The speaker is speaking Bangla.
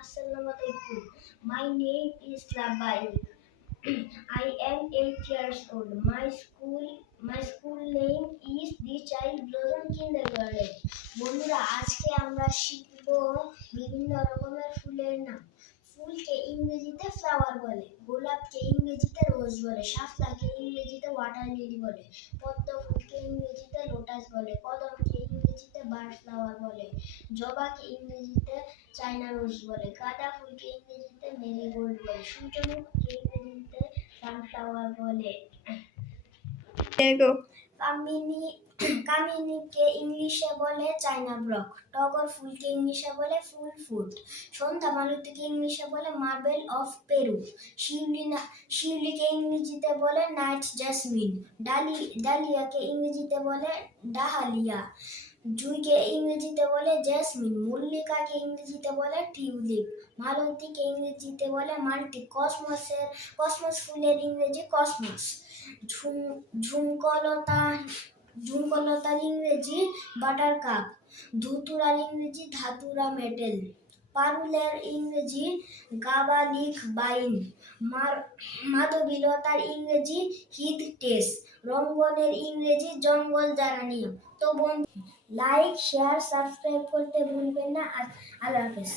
Assalamualaikum. My name is Labai. I am 8 years old. My school name is The Child Blossom Kindergarten. বন্ধুরা আজকে আমরা শিখব বিভিন্ন রকমের ফুলের নাম। ফুলকে ইংরেজিতে ফ্লাওয়ার বলে, গোলাপকে ইংরেজিতে রোজ বলে, শাপলাকে ইংরেজিতে ওয়াটার লিলি বলে, পদ্ম ফুলকে ইংরেজিতে লোটাস বলে, কদমকে ইংরেজিতে বার্ড ফ্লাওয়ার বলে, জবাকে ইংরেজিতে চায়না রোজ বলে, গাঁদা ফুলকে ইংরেজিতে মেরিগোল্ড বলে, সূর্যমুখীকে ইংরেজিতে সানফ্লাওয়ার বলে, কামিনীকে ইংলিশে বলে চায়না ব্লক, টগর ফুলকে ইংলিশে বলে ফুল ফুট, সন্ধ্যা মালতীকে ইংলিশে বলে মার্বেল অফ পেরু, শিউলিকে ইংরেজিতে বলে নাইট জ্যাসমিন, ডালিয়াকে ইংরেজিতে বলে ডাহালিয়া, জুঁইকে ইংরেজিতে বলে জেসমিন, মল্লিকাকে ইংরেজিতে বলে টিউলিপ, মালতীকে ইংরেজিতে বলে মাল্টি, কসমস ফুলের ইংরেজি কসমস, ঝুমকলতার ইংরেজি বাটারকাপ, ধুতুরার ইংরেজি ধাতুরা মেটেল, পারুলের ইংরেজি গাবালিক বাইন, মাধবীলতার ইংরেজি হিথটেস, রঙ্গনের ইংরেজি জঙ্গল জারানিয়াম। তো বন্ধু, লাইক শেয়ার সাবস্ক্রাইব করতে ভুলবেন না। আল্লাহ হাফেজ।